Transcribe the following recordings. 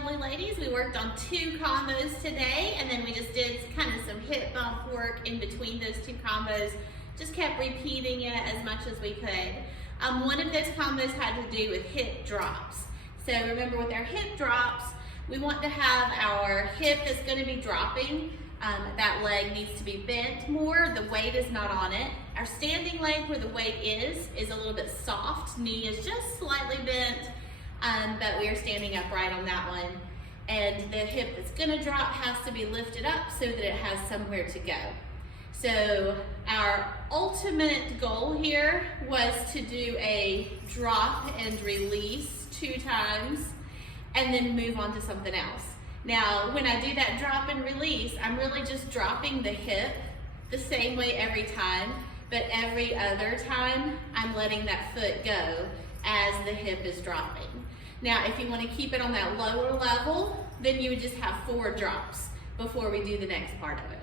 lovely ladies. We worked on 2 combos today, and then we just did kind of some hip bump work in between those 2 combos. Just kept repeating it as much as we could. One of those combos had to do with hip drops. So remember, with our hip drops, we want to have our hip that's going to be dropping. That leg needs to be bent more. The weight is not on it. Our standing leg, where the weight is a little bit soft. Knee is just slightly bent, but we are standing upright on that one. And the hip that's going to drop has to be lifted up so that it has somewhere to go. So our ultimate goal here was to do a drop and release 2 times and then move on to something else. Now, when I do that drop and release, I'm really just dropping the hip the same way every time, but every other time I'm letting that foot go as the hip is dropping. Now, if you want to keep it on that lower level, then you would just have 4 drops before we do the next part of it.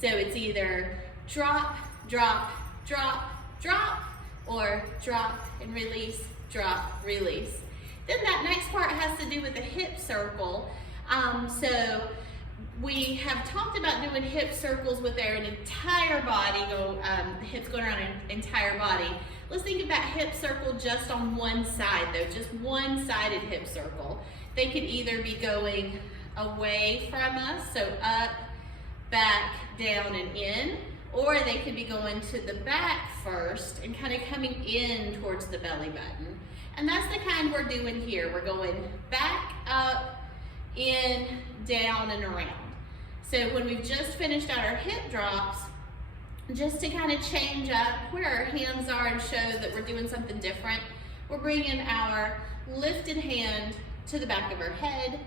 So it's either drop, drop, drop, drop, or drop and release, drop, release. Then that next part has to do with the hip circle. So we have talked about doing hip circles with our entire body, the hips going around an entire body. Let's think about hip circle just on one side though, just one-sided hip circle. They could either be going away from us, so up, back, down, and in, or they could be going to the back first and kind of coming in towards the belly button. And that's the kind we're doing here. We're going back, up, in, down, and around. So when we've just finished out our hip drops, just to kind of change up where our hands are and show that we're doing something different, we're bringing our lifted hand to the back of our head.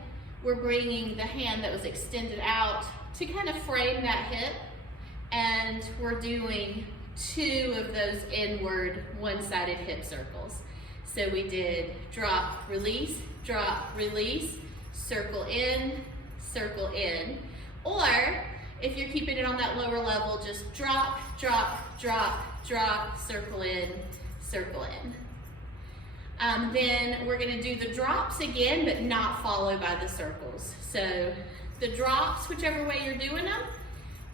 We're bringing the hand that was extended out to kind of frame that hip, and we're doing 2 of those inward one-sided hip circles. So we did drop, release, circle in, or if you're keeping it on that lower level, just drop, drop, drop, drop, circle in, circle in. Then we're going to do the drops again, but not followed by the circles. So the drops, whichever way you're doing them,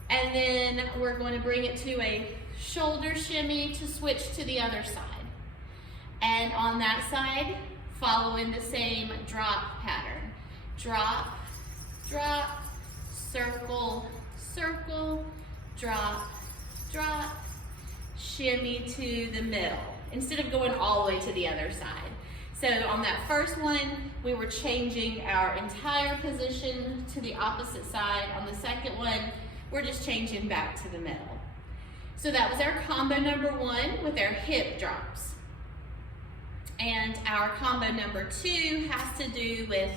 and then we're going to bring it to a shoulder shimmy to switch to the other side. And on that side, following the same drop pattern. Drop, drop, circle, circle, drop, drop, shimmy to the middle, instead of going all the way to the other side. So on that first one, we were changing our entire position to the opposite side. On the second one, we're just changing back to the middle. So that was our combo number 1 with our hip drops. And our combo number 2 has to do with,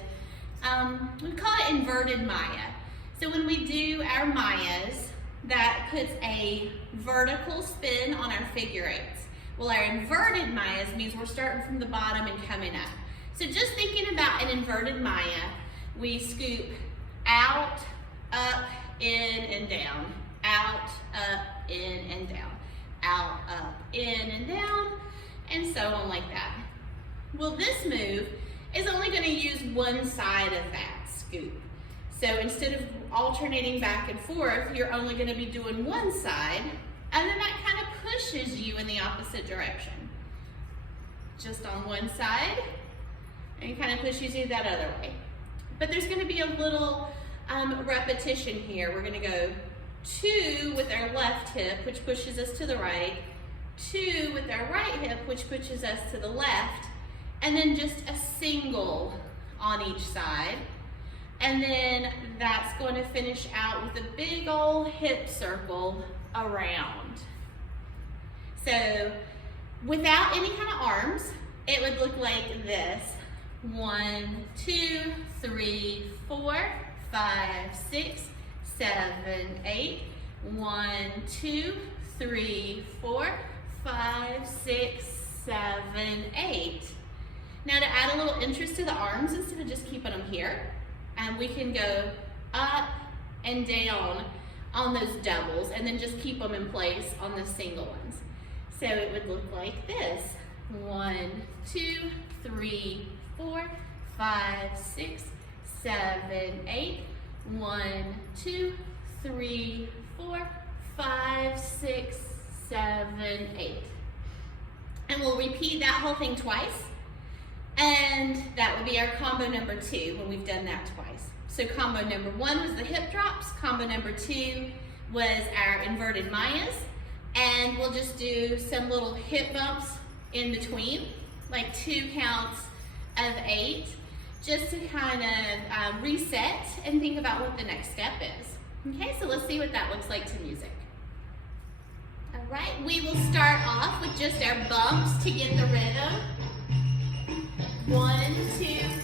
we call it inverted Maya. So when we do our Mayas, that puts a vertical spin on our figure 8s. Well, our inverted Mayas means we're starting from the bottom and coming up. So just thinking about an inverted Maya, we scoop out, up, in, and down. Out, up, in, and down. Out, up, in, and down, and so on like that. Well, this move is only going to use one side of that scoop. So instead of alternating back and forth, you're only going to be doing one side, and then that kind of pushes you in the opposite direction. Just on one side, and it kind of pushes you that other way. But there's going to be a little repetition here. We're going to go 2 with our left hip, which pushes us to the right, 2 with our right hip, which pushes us to the left, and then just a single on each side. And then that's going to finish out with a big old hip circle around. So without any kind of arms, it would look like this. 1, 2, 3, 4, 5, 6, 7, 8. 1, 2, 3, 4, 5, 6, 7, 8. Now to add a little interest to the arms, instead of just keeping them here, we can go up and down on those doubles and then just keep them in place on the single ones. So it would look like this. 1, 2, 3, 4, 5, 6, 7, 8. 1, 2, 3, 4, 5, 6, 7, 8. And we'll repeat that whole thing twice. And that will be our combo number 2 when we've done that twice. So combo number 1 was the hip drops. Combo number 2 was our inverted Mayas. And we'll just do some little hip bumps in between, like 2 counts of 8, just to kind of reset and think about what the next step is. Okay, so let's see what that looks like to music. All right, we will start off with just our bumps to get the rhythm. 1, 2,